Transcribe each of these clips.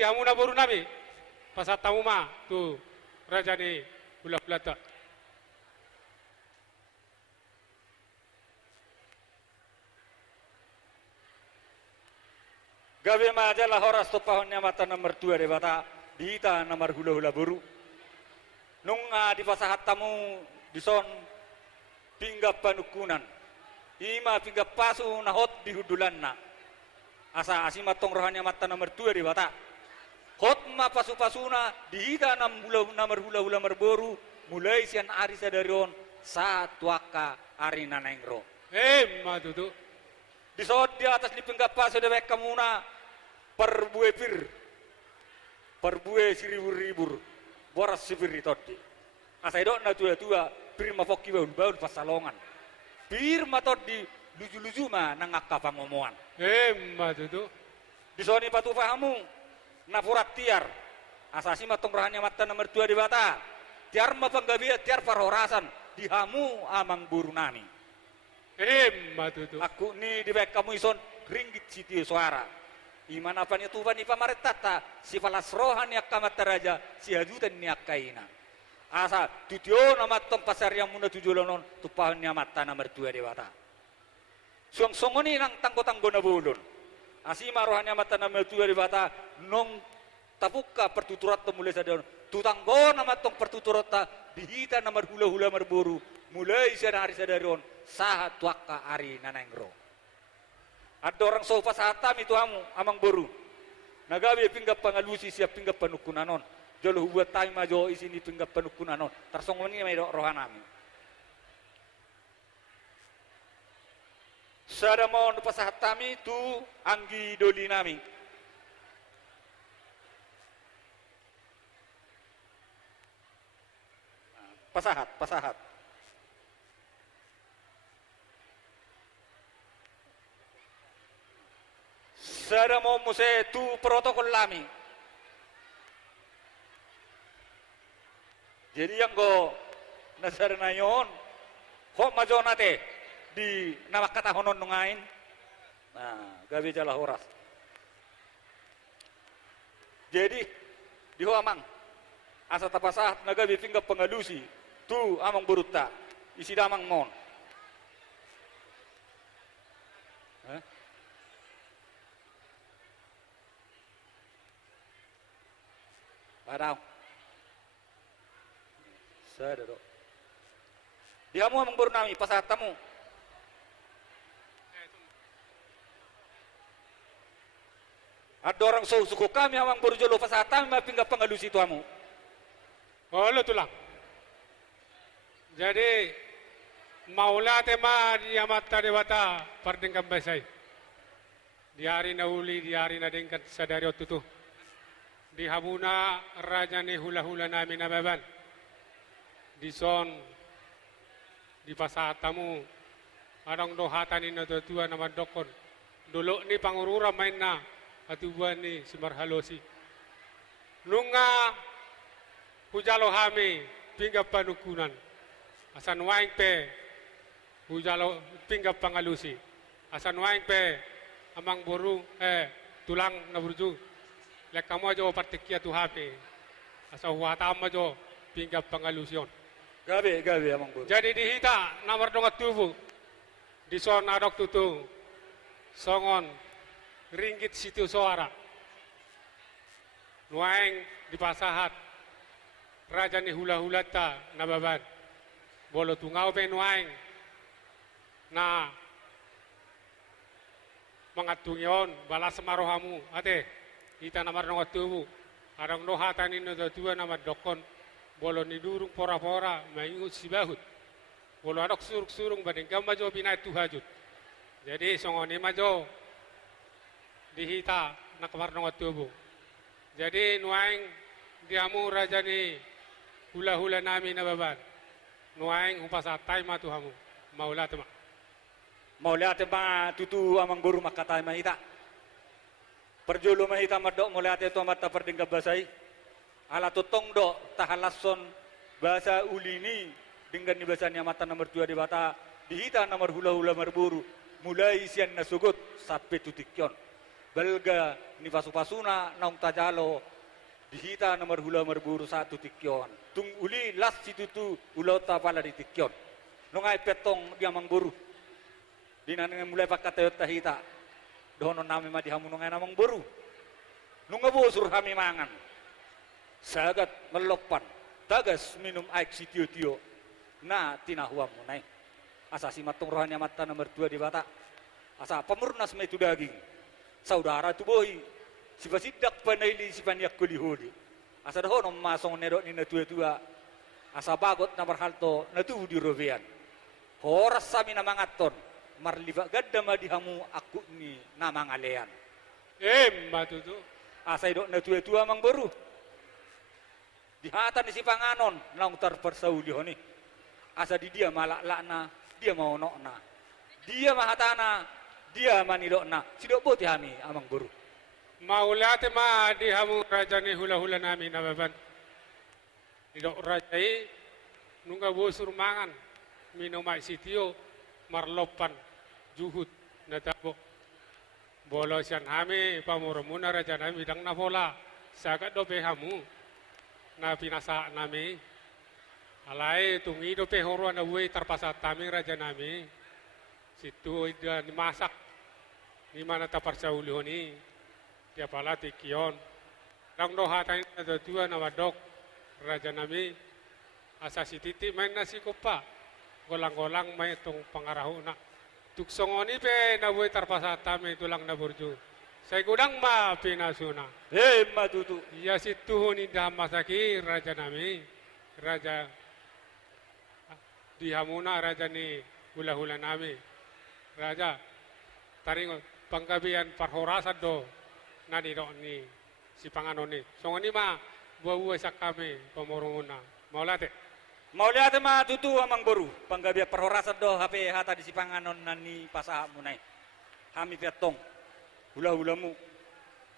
Jadi hamu na boru nami pasatamu ma tu raja ni hula-hula ta. Gawe maja lah horas to pahonnya mata nomor 2 debata dihita nomor hula-hula buru. Nung di pasahat tamu dison pinggap panukunan. Ima pinggap pasu nahot di hudulanna. Asa asima tong rohanya mata nomor 2 debata. Hot ma pasu-pasuna dihita nomor hula-hula merboru mulai sian ari sadarion satuaka ari nanengro. Ma tutu. Disod di atas di pinggap pasu dewek kamuna perbue siribur-ribur boras sipir todi asai dok na tua pir ma fokki baun pasalongan pir ma todi luju-luju ma nangaka pangomoan Ma tutu. disoni patu pahamu na furat tiar asasi matong rahannya mata nomor 2 di bata tiar ma panggabia tiar parhorasan dihamu amang burunami Ma tutu. aku ni di baik kamu ison ringgit siti suara iman apa ni tuhan ni pamaretata si falas rohan ya kamat teraja si hajutan ni akaina asa tutio nama tong pasar yang muna tujolonon tupahan ni mata nomor 2 dewata suang songoni nang tanggo na bulun asima rohan ya mata nomor 2 dewata nong tapuka pertuturat mulai sadon tutanggo nama tong pertuturat dihita nomor hula-hula merburu mulai hari sadarion sahat waka ari nanengro. Ada orang sofa sahatam itu amang boru. Nagawi pinggap pangalusi siap pinggap panukunanon. Jolo buat time majo isini pinggap panukunanon. Tarsong ini may rohanami. Sada mo pasahatami tu anggi dolinami. Pasahat. Sada mo muse tu protokol lami. Jadi yang go nasar na yon, ho majo nate di namakata honon nungain. Nah, gawe jala horas. Jadi di ho amang asa tapasah nagawi pinggap pengalusi tu amang buruta isi damang mon. Padau. Sadaro. Dihamu amang baru nami pasat tamu. Ada orang suku kami amang baru jolo pasat tamu pinggap pengalusi itu amu. Oh lo tulang. Jadi maula tema di amata dewata pardengkam basai. Di hari na uli, di hari na dengkat sadari otutu. Di habuna raja ni hula-hula namin nababan. Di son di pasatamu adang dohatan ni natutua nama dokon. Dulu ni pangurura main na atubuan ni simarhalosi. Nunga hujalo hami pinggap panukunan. Asan waing pe hujalo pinggap pangalusi. Asan waing pe amang boru tulang na burju. Lek kamu aja partikia tu hape. Asa huatam aja pinggap pangalusion. Gabe amang baru. Jadi dihita nomor dongat tubuh. Di son adok tutu. Songon ringgit situ suara. Nuaing di pasahat. Raja ni hula-hula ta nababan. Bolo tungau pe nuaing. Na mangatungyon balas semarohamu. Ate. Ita namar nongot tubuh, arang nohatan ini tua nama dokon, bolo ni durung pora-pora, maingut si bahut, bolo adok surung-surung badeng gam majo binai tuhajut, jadi songoni majo dihita nakamar nongot tubuh, jadi nuaing diamu raja ni hula-hula nami nababan, nuaing upasatai matu hamu, maulah tema. Maulah tema tutu amang baru makatai mahita. Perjulu mahita madok mulai ate to mata perdengka basai ala tutong do tahalason bahasa ulini dengan ni bahasa mata nomor 2 di bata dihita nomor hula-hula merburu mulai sian nasugut sampai tutikyon belga ni pasu-pasuna naung tajalo dihita nomor hula merburu satu tikyon tung uli las situtu ulota pala di tikyon nungai petong dia mangburu dinan mulai pakat hita dono nami madi hamu nungai namang buru nunga bosur hami mangan sagat melopan tagas minum air sitio-tio na tinahuam munai asa si matung rohani mata nomor 2 di Batak asa pemurnas me itu daging saudara tu bohi si pasidak panaili si paniak kulihuli asa dohono masong nedok ni na tua-tua asa bagot na marhalto na tu di rovean horas sami na mangaton marliba gadda madihamu aku ni na mangalean Matutu. asa idok na tua-tua mang baru dihatan di si panganon naung terpersauli honi asa di dia malak-lakna dia mau nokna dia mahatana dia manidokna sidok boti hami amang baru Maulate ma di hamu raja ni hula-hula nami nababan. Didok rajai nungga bosur mangan minum ai sitio marlopan juhud natabo. Bolo sian hami pamurumuna raja nami dang na bola sagat do hamu na pinasa nami. Alai tungi do horo na uwe terpasat tami raja nami. Situ ida dimasak di mana taparsauli honi. Dia pala tikion dang do hatain ada tua na wadok raja nami asa si titi main nasi kopa golang-golang may tong pangaraho na tuksongoni pe na buhay tarpasata may tulang na burju say gudang ma pinasuna matutu iya si tuhuni damasaki raja nami raja dihamuna raja ni hula-hula nami raja taringo panggabian parhorasad do nadi do ni si panganon ni songoni ma buah-buah sak kami pemoronguna maulate matutu amang baru panggabia perhorasan do HP hata di si panganon nani pasaha munai hami petong hula-hulamu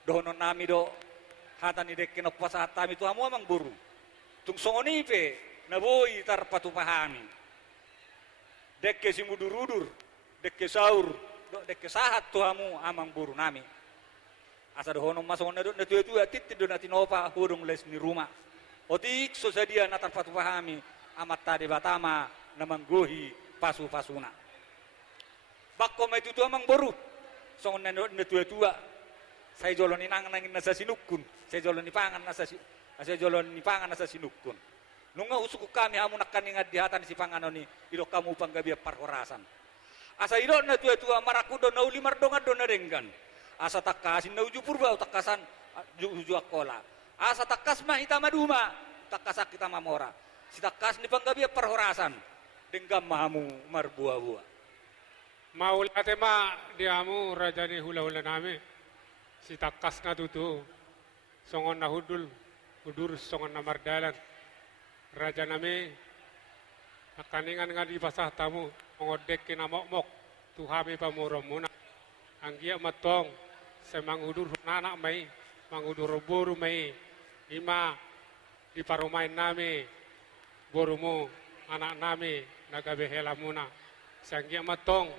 dohonon nami do hata ni dekke no pasaha tami tu hamu amang baru tung songoni pe naboi tar patupahami dekke si mudur-udur dekke saur do dekke sahat tu hamu amang baru nami asa dohono masong na tua-tua titit do natin opa hurung les ni rumah otik so sadia natar patupahami amat tadi batama na manggohi pasu-pasuna bakko may tutua mang boru song na tua-tua say jolon ni nangin nasa sinukun say jolon ni pangan nasa sinukun nunga usuku kami hamu nakaningat dihatan si panganon ni idok kamu panggabia parhorasan asa idok na tua-tua marakudo na uli mardonga do na denggan asa takasin na uju purba takasan uju akola asa takas mah ita maduma takasak kita mamora si takas ni panggabia perhorasan denggam mahamu marbuah-buah maulate ma diamu raja ni hula-hula nami si takas na tutu songon na hudur songon na mardalan raja nami akaningan nga di pasah tamu mengodek kina mok-mok tuhami pamurom muna anggia matong semang hudur nanak mai mangudur boru mai ima di parumain nami borumu anak nami nagabehela muna sanggia matong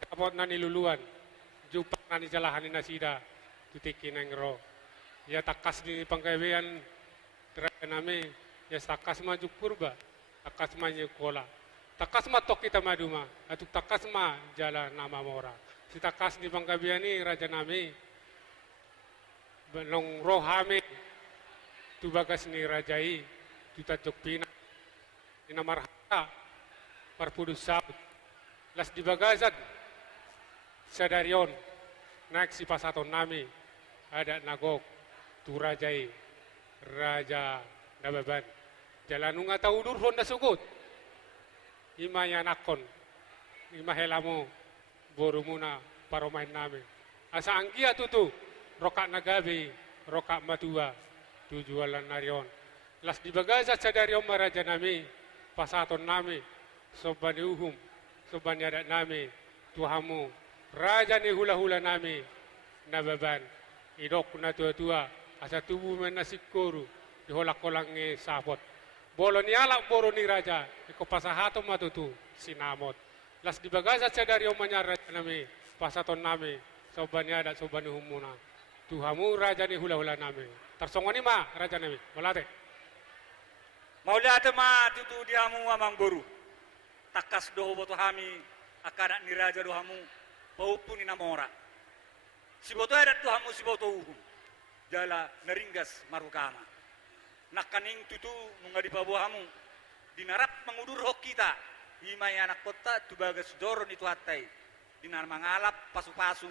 dapat na niluluan jupak na ni jalahanin nasida tutikin ang ro ya takas ni panggawean terakhir nami ya takas maju purba takas maju kola takas ma tok kita maduma atuk takas ma jala nama mora si takas ni panggawean ni raja nami belong rohame tu bagas ni rajai tu tajuk pina ina marhata parpudus saud las di bagazad sadarion naik si pasaton nami ada nagok tu rajai raja nababan jalanunga taudur honda sugut imaya nakon imahelamu borumuna paromain nami asa anggia tutu roka nagabi roka matua tujualan narion las di bagazat sadarion maraja nami pasaton nami sobani uhum sobani adat nami tuhamu raja ni hula-hula nami nababan idok na tua-tua asa tubuh menasikuru diholak-kolak nge sapot bolo ni alak boro ni raja iko pasahato matutu sinamot las di bagazat sadarion manyar raja nami pasaton nami sobanya ada sobani humuna. Tuhamu raja ni hula-hula nami. Tersongoni ma raja nami. Walate. Maulate ma tutu dihamu amang boru. Takas doho boto hami akanak ni raja dohamu paupun inamora. Si boto ada tuhamu si boto uhum. Jala naringgas marukama. Nakaning tutu nungga di pabuhamu. Dinarap mengudur hok kita. Himay anak kota tubagas doron itu hatai. Dinar mangalap pasu-pasu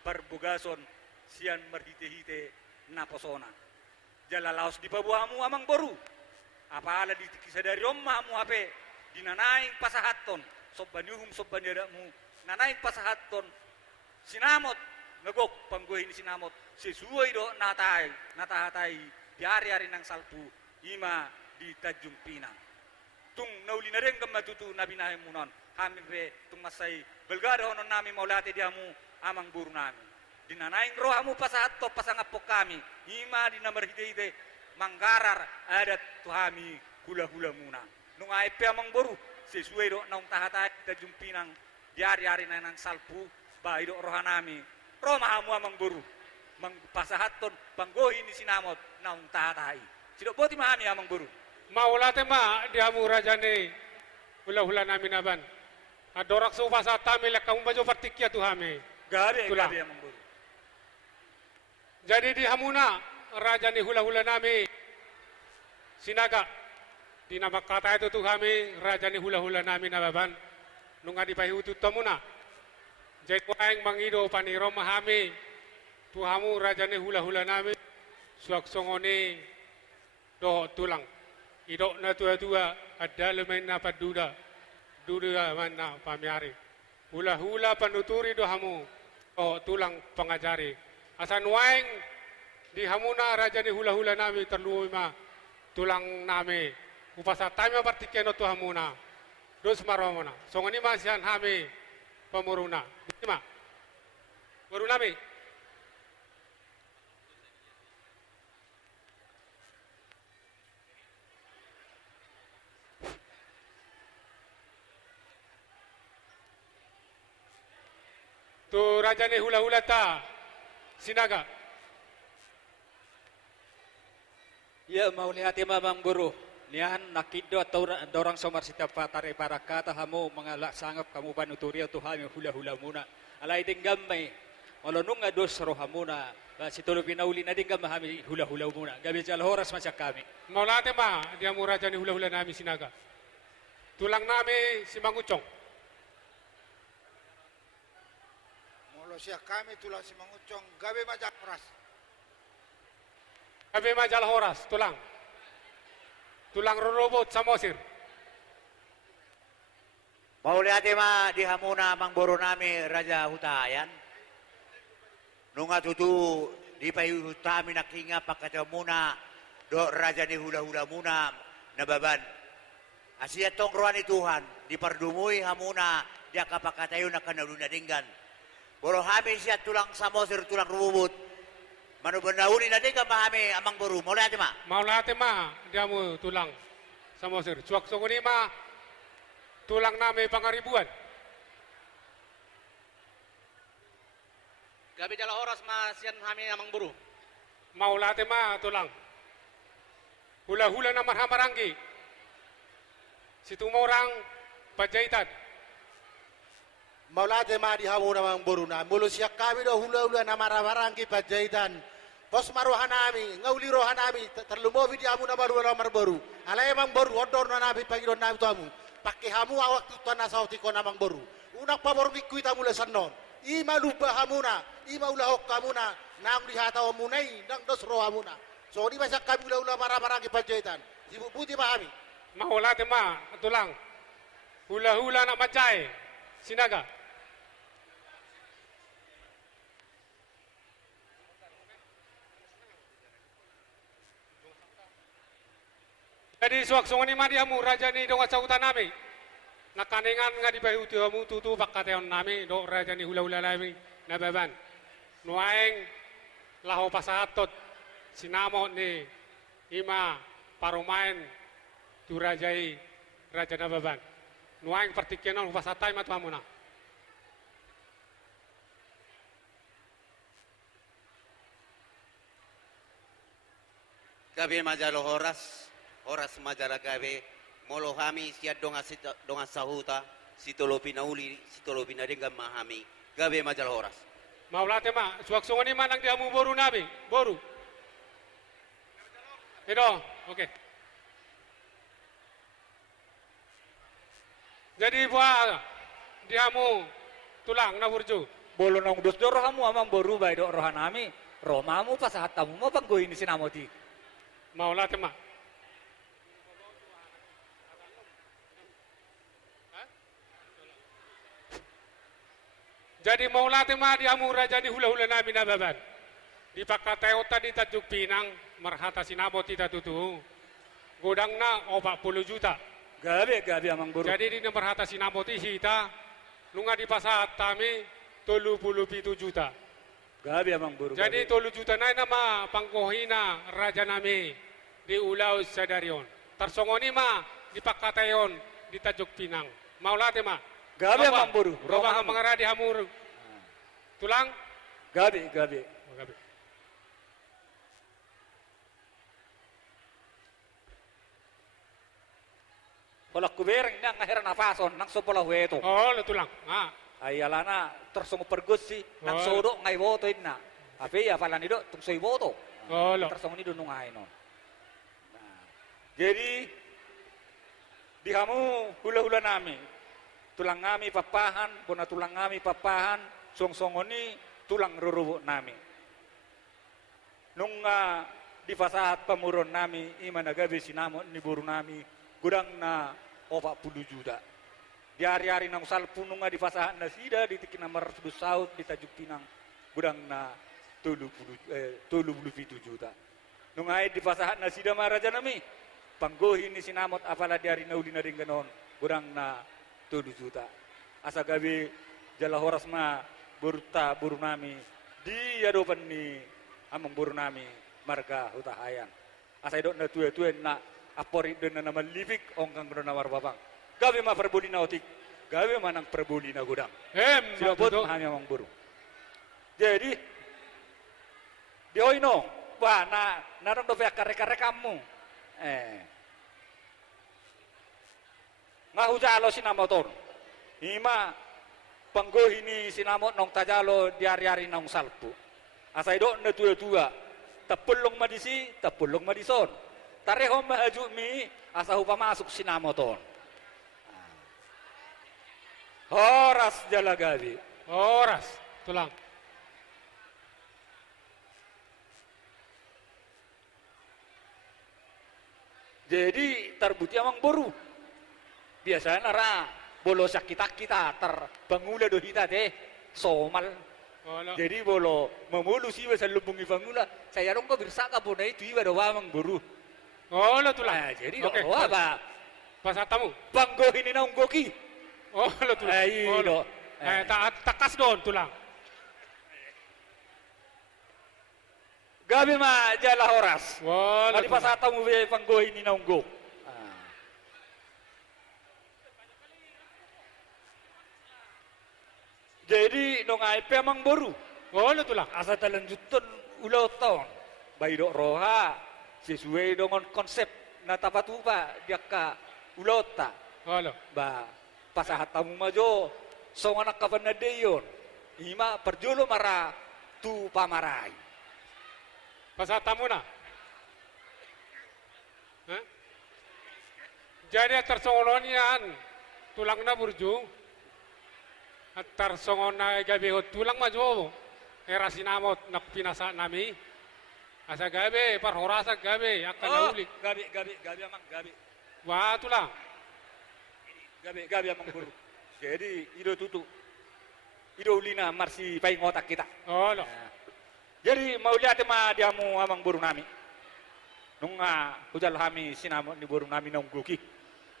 berbogason sian merhite-hite naposona. Jala laos di pabuhamu amang boru. Apa ala di kisah dari omahmu hape dinanaing pasahaton sobbaniuhum sobbaniadamu nanaing pasahaton sinamot ngegok panggohin sinamot sesuai do natahatai di hari-hari nang salpu ima di Tanjung Pinang tung nauli nareng kematutu nabi nahe munon kami pe tung masai belgada honon nami maulate diamu amang buru nami dinanaing rohamu pasahato pasangapok kami ima di namar hide-hide manggarar adat tuhami hula-hula muna nung AIP amang boru sesuai do naung tahatai Tanjung Pinang di hari-hari nang salpu bayi do rohanami romahamu amang boru mang pasahaton panggohi ni sinamot naung tahatai sidok boti mahami amang boru Maulate ma diamu rajane hula-hula nami naban. Adorak supasa tami lekang bajo partikia tuhami. Gabe amang boru. Jadi di hamuna raja ni hula-hula nami sinaga di nama kata itu tuh kami raja ni hula-hula nami nababan nunga di pahiutu tamuna jadi waeng mangido paniro mahami tuhamu raja ni hula-hula nami suak songoni do tulang idok na tua-tua ada lemen na paduda duda mana pamiari hula-hula panuturi dohamu oh tulang pengajari asan waeng di hamuna raja ni hula-hula nami terluwi ma tulang nami upasa tami bartikeno tu hamuna dos maromona songoni ma sian hami pemuruna ma baru nami tu raja ni hula-hula ta sinaga. Ya mau lihat mamang guru. Nihan nakido atau dorang somar setiap patare para kata hamu mengalak sangap kamu banuturi atau hami hula-hula muna. Alai dinggamai. Walau nunga dos rohamuna. Situlu pinauli na dinggam hami hula-hula muna. Gabi jal horas macam kami. Maulate ma dia muraja ni hula-hula nami sinaga. Tulang nami si Mangucong. Molo siya kami tulang si Mangucong gabe majak ras. Kami majal horas tulang robot samosir. Mauli ate ma di hamuna mang boro nami raja hutayan. Nunga tutu di payu hutami nakinga pakata muna do raja ni hula-hula muna nababan. Asia tong roani Tuhan dipardumui hamuna dia kapakatayo nakanaluna dinggan. Boro hami siya tulang samosir tulang robot. Manu bendauni nanti kan pahami amang boru mulai aja mak. Maulate ma dia mu tulang samosir. Cuak songoni ma tulang nami pangaribuan. Gabi jala horas ma sian hami amang buru. Maulate ma tulang. Hula-hula na marhamaranggi. Situ orang Pajaitan. Maulate ma di hamuna mang boru na mulu siya kami do hula-hula na maramarangki Pajaitan. Pos marohanami, ngauli rohanami, terlumovi di hamuna baru nomor baru. Alai mang boru odor na nabi pagidon nabi tuamu. Pakai hamu awak tu tanah sauti ko namang boru. Unak pabor mikui tamu lesanon. Ima lupa hamuna, ima ulahok kamuna, nang dihata munai, nang dos rohamuna. So di masa kami ulah maramarangki Pajaitan. Ibu putih pahami. Maulate ma tulang. Hula-hula na macai. Sinaga. Jadi suak-suak ni madiamu raja ni dong asautan nami. Nakaningan nga di bayu tiamu tutu pakateon nami do raja ni hula-hula nami nababan. Nuaeng laho pasahatot sinamo ni ima parumain tu rajai raja nababan. Nuaeng partikenon pasatai matu amuna. gabe majalo horas majala gabe molo hami siat donga sahuta sitolo pinauli sitolo pinadenga mahami gabe majal horas Maulate ma, suak-suak ni manang diamu boru nabi, boru. Itu, oke. Jadi buah diamu tulang na burju. Bolo nang dos do rohamu amang boru bai do rohanami. Romamu pasahatamu mo panggo ini sinamoti. Maulate ma. Jadi maulate ma diamu raja di hula-hula nabi nababan. Di pakateo tadi tajuk pinang marhata sinamoti tatutu. Godangna 40 juta. Gabe amang boru. Jadi di marhata sinamoti hita lunga di pasat tami 37 juta. Gabe amang boru. Jadi 30 juta na nama pangkohina raja nami di Ulau Sadarion. Tarsongoni ma di Pakatayon di Tajuk Pinang. Maulate ma. Gabe amang boru. Roba mangara di hamur. Tulang? Gabe. Oh, gabe. Kolak kubereng nang ngahir nafason nang sopola weto. Oh, lo tulang. Ah. Ayalana tersongo pergus si nang Oh. sodo ngai woto inna. Tapi ya falan ido tung soi woto. Oh, lo. Tersongo ni dunung ai non. Nah, jadi di hamu hula-hula nami. Tulang ngami papahan, bona tulang ngami papahan, song-songo ni tulang rurubo nami. Nung di fasahat pamuron nami imana gabe sinamo ni buru nami gudang na 40 juta. Di hari-hari nang salpu nunga di fasahat na sida di tikin nomor saut di Tajuk Pinang gudang na 37 juta. Nunga di fasahat na sida maraja nami panggohin ni sinamot apala di hari na uli na rin ganon gudang na 7 juta. Asa gabi jala horas ma buru nami di yadopan ni amang buru nami marga hutahayan. Asa idok na tuwe na apori den na malivik ongkang guna nawar babang. Gabi ma perbuli na otik. Gabi ma nang perbuli na gudang. Sinapot Matuto. mahami amang buru. Jadi di oino wah na narang do kare-kare kamu. Ngahujalo sinamoton. Ima panggohini sinamot nong tajalo di hari-hari nong salpu. Asai do na tua-tua. Tapulong madisi, tapulong madison. Tareho mahaju mi asa hupa masuk sinamoton. Horas jalagabi. Horas. Tulang. Jadi terbuti amang boru. Biasanya nara bolo kita terbangula do hita teh somal. Oh, lo. Jadi bolo memulu sih bisa lubungi bangula. Saya rong ko birsa ka bona itu iba do amang boru. Oh, lo tulang. Nah, jadi do Oke. apa? Pasatamu. Banggo ini na unggoki. Oh, lo tulang. Ay, Oh, lo. lo. Takas doon tulang. Gabi ma jala horas. Oh, lo Mali tulang. pasata mo be panggo ini na unggo. Jadi nong aipe amang boru. Oh, lo tulang. Asa talanjuton ulo taon. Bairo roha sesuai dengan konsep na tapatupa dia ka ulota Oh, lo. ba pasahatamu majo so anak kapan deyon ima perjolo mara tu pamarai Pasatamu na. Hah? Jadi tersongolon yan. Tulang na burju. At tersongon na gabi ho tulang majo. Era sinamot na pinasa nami. Asa gabi, parhorasa gabi. Akan nauli. gabi amang gabi Wah, tulang. gabi amang buru jadi ido tutu ido ulina marsi pai ngotak kita. Oh, lo. Jadi mau lihat ma diamu amang buru nami. Nunga hujal hami sinamo ni buru nami nong guki.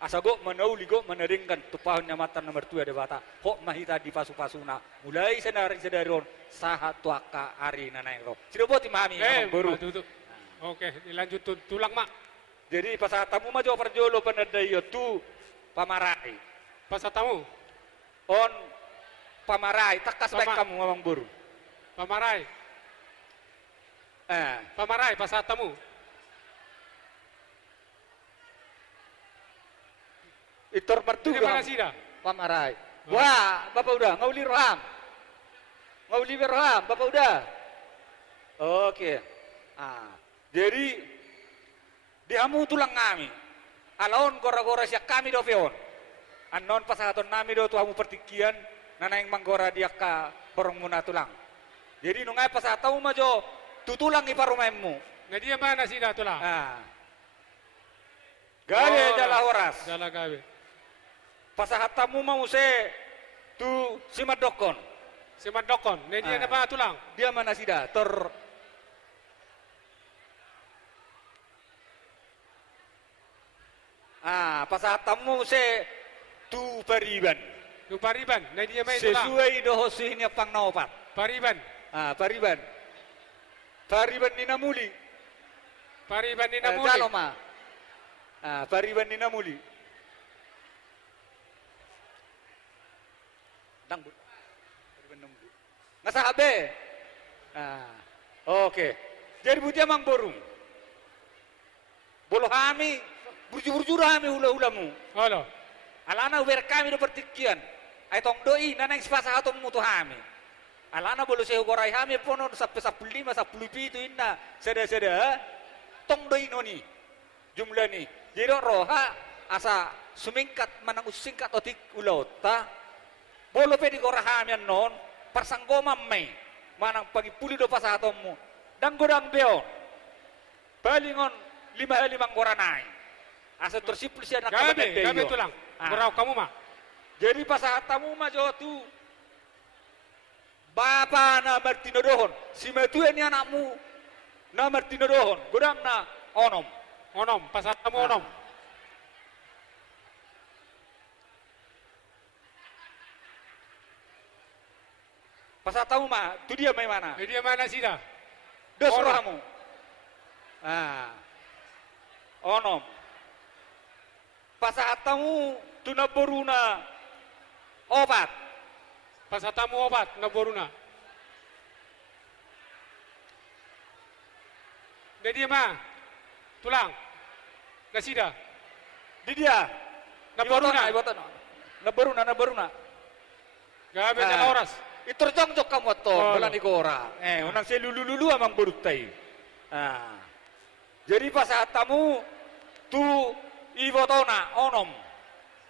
Asago manauli go meneringkan tupahun nyamatan nomor 2 debata. Hok mahita di pasu-pasuna. Mulai sedaron sahat tuaka ari nanairo. Sido boti mami amang buru. Matuto. Oke, dilanjut tulang mak. Jadi pasatamu majo perjolo panadayo tu pamarai. Pasatamu. On pamarai takas baik kamu amang buru. Pamarai. Pamarai, pasatamu. Itor mertu Di mana sih dah? Pamarai. Wah, Bapak udah ngauli roham. Ngauli roham, Bapak udah. Oke. Jadi dihamu tulang kami. Alaon gora-gora siak kami do feon. Anon pasahaton nami do tuamu pertikian nana yang manggora dia ka horong muna tulang. Jadi nungai pasahatamu majo tutulang iparumaimu. Nah dia mana sih dah tulang? Gawe jala horas. Jala gawe. Pasahatamu mau se tu simadokon. Si Mandokon. Nah dia apa tulang? Dia mana sida pasahatamu se tu pariban. Tu Pariban. Nah dia main tulang. Sesuai dohosihnya pangnaopat. Pariban. Pariban. Pariban ni namuli. Pariban ni namuli. Jaloma. Pariban ni namuli. Dangbut. Pariban namuli. Nasahabe. Oke. Jadi butia mang borung. Bolo kami, burju-burju kami hula-hulamu. Halo. Alana uber kami do pertikian. Ay tong doi nanang spasa atong mutu kami. Alana bolo sehu gorai kami pono sampai 15 17 inna. Seda-seda tong doi noni. Jumlah ni. Jadi roha asa sumingkat manang usingkat otik ulauta. Bolo pe di gorai kami non pasanggoma mai. Manang pagipuli do pasatomu. Dan godang beo. Balingon 5 goranai. Asa tersipul siya Gabe tulang. Berau kamu mah. Jadi pasahatamu mah jotu. Bapa na martinodohon. Si metu ini anakmu na martinodohon. Godang na onom. Onom. Pasal kamu onom. Pasahatamu mah tu dia main mana? Nah dia mana sih dah? Dos Onom. rohamu. Onom. Pasahatamu tuna boruna obat. Pasatamu obat naboruna. Nah dia mah tulang. Nah sih dah. Di dia. Naboruna. Na boruna. Gabe jala horas. Iturjong-jong kamu to, Oh. bulan ikora. Unang si lulu-lulu amang berutai. Jadi pasahatamu tu ibotona onom.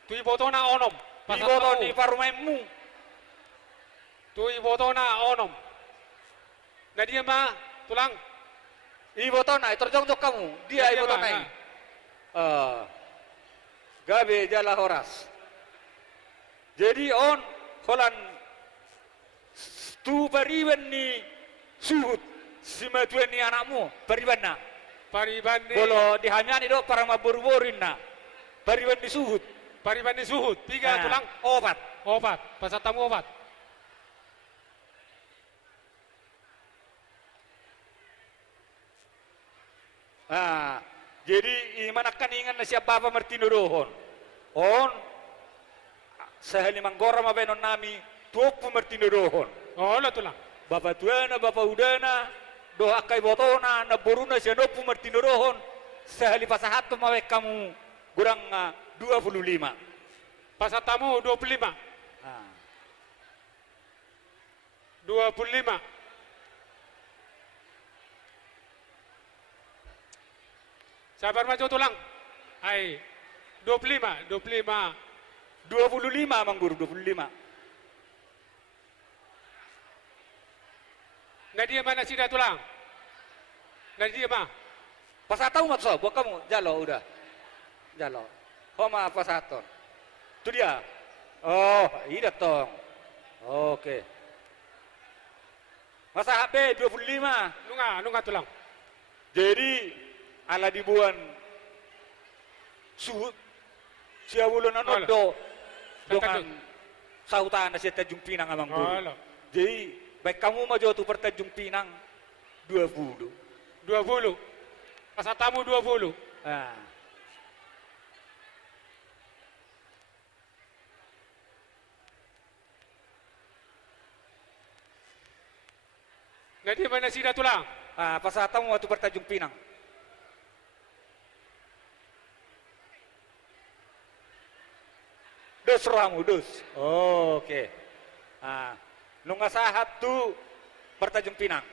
Tu ibotona onom. Iboton di parumaimu. Tu ibotona onom. Nah dia mah tulang. Ibotona, iturjong-jong kamu. Dia ibotona. Gabe jala horas. Jadi on holan tu pariban ni suhut si matuen ni anakmu pariban na. Pariban ni. Bolo dihanyani do para mabur-burin na. Pariban ni suhut. Pariban ni suhut. 3 tulang. Obat. Obat. Pasatamu obat. Jadi imanakan ingan na siya Bapa Martino Rohon. On sahali manggora mabenon nami tuopu Martino Rohon. Oh lah tulang. Bapa tuana, Bapa udana, doa kay botona, na boruna siya nopu Martino Rohon. Sahali pasahat mawek kamu kurang 25. Pasatamu 25. 25. Sabar maju tulang. Hai. 25. 25 Mang Guru, 25. Nah dia mana sih dah tulang? Nah dia mah. Pasataw matso, buat kamu jalo udah. Jalo. Homa pasaton. Itu dia. Oh, iya tong. Oke. Masa HP 25. Nunga tulang. Jadi ala dibuan suhut siawulon Ola. do Kata dengan sautan na siya Tanjung Pinang amang guru. Ola. Jadi baik kamu maju tu per Tanjung Pinang 20. 20. Pasatamu 20. Nah dia mana sih dah tulang? Pasatamu waktu per Tanjung Pinang. Dos rohamu, dos. Oke. Ah, nunga sahat tu Pertajung Pinang.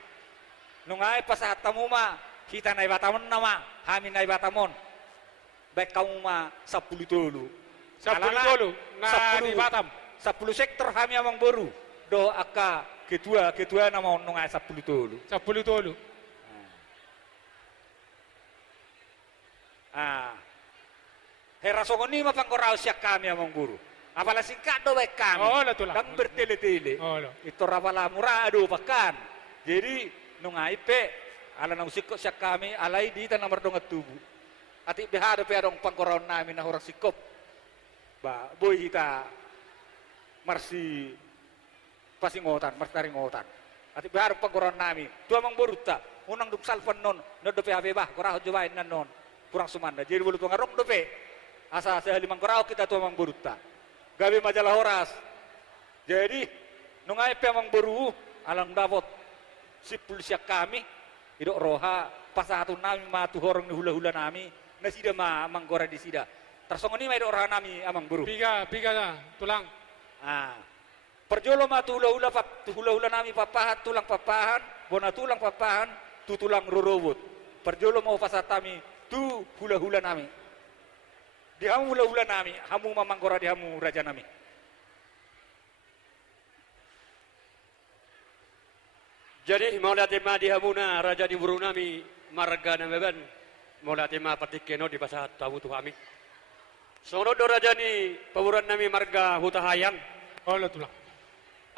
Nungai pasahat tamu ma kita nai batamon nama, kami nai batamon. Baik kamu ma 10 tolu. 10 tolu na di Batam. 10 sektor kami amang boru. Do aka ketua nama nungai 10 tolu. 10 tolu. Ah. Hera songoni ma pangkorao siya kami amang guru. Apala singkat do baik kami. Oh, lah tu lah. Dang bertele-tele. Oh, lah. Itu rapala murado pakan. Jadi nungai pe ala nang sikok siya kami alai di tanah merdongat tubuh. Ati behado pe adong pangkorao namin na orang sikop. Ba boy kita marsi pasingotan, martaringotan. Ati behado pangkorao namin. Tu amang boruta. Unang duk salvan non, no do pe habebah, koraho jowain nan non. Kurang sumanda. Jadi bulu ngarong do pe. Asa limang korao kita tu amang boruta. Gabi majalah horas. Jadi nungai pe amang boru alang dapot sipul siak kami idok roha pasatu nami matu horong ni hula-hula nami nasida ma manggora di sida. Tersongoni ma idok roha nami amang boru. Piga na tulang. Ah. Perjolo ma tu hula-hula nami papahan tulang papahan, bona tulang papahan, tu tulang rorobot. Perjolo mau pasatami tu hula-hula nami. Di hamu hula-hula nami, hamu mamanggora di hamu raja nami. Jadi maulah tema di hamuna raja di buru nami marga nameban maulah tema patikeno di pasah tamu tu kami. Sono do raja ni paburan nami marga hutahayan Oh, lah tulang.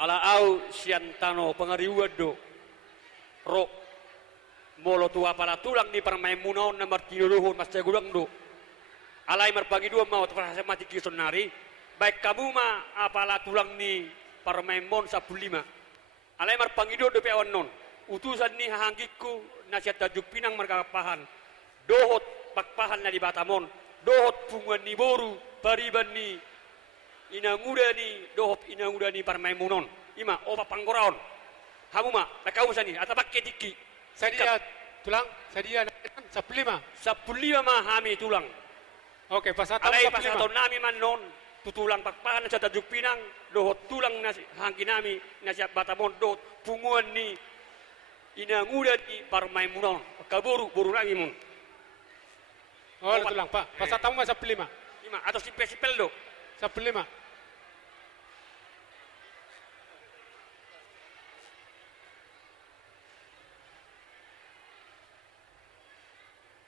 ala au siantano pengariuan do ro molo tua pala tulang ni parmaimunaon na martinuruhon mas gulang do. Alai marpagi dua mau terasa mati kisonari baik kamu ma apala tulang ni parmaimon 15. Alai marpangi dua dope awan non utusan ni hahanggiku nasihat tajuk pinang markapahan dohot pakpahan na di Batamon dohot pungan ni boru pariban ni inanguda ni dohot inanguda ni parmaimunon ima opa panggoraon hamu ma nakau sani atabak ketiki Sadia tulang, sadia 15. 15 ma hami tulang. Oke, pasatau Alai 15. pasaton nami man non tutulang pakpahan sa tajuk pinang dohot tulang nasi hangki nami nasihat Batamon dohot punguan ni inanguda ni parmaimunon kaburu boru nami mun Oh, lah tulang, Pak. Pasatau ma 15. ima atau sipel do 15.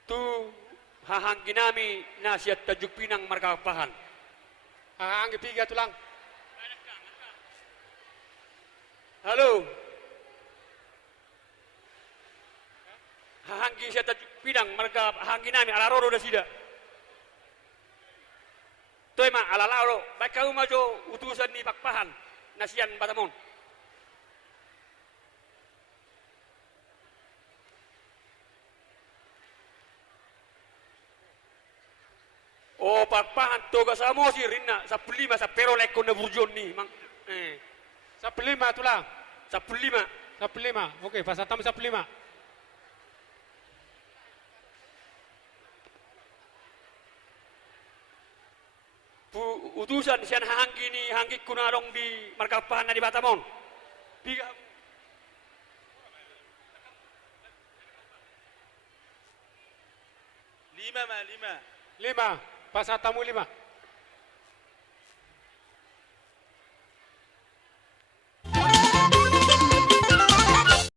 tu hahangki nami nasihat tajuk pinang markapahan. Anggi piga tulang. Halo. Hahangki siya tajuk pinang marga hangki nami alaroro da sida. Toy ma alalaro baik kau majo utusan ni pakpahan nasian Batamon. Oh pakpahan toga samo si rinna sa 15 sa pero lekon na burjon ni mang 15 tulang. sa 15 15. Oke, pasatau 15. utusan siyan hanggi ni hanggi kunarong di markapahan na di Batamon. Piga Lima. Pasatau 5.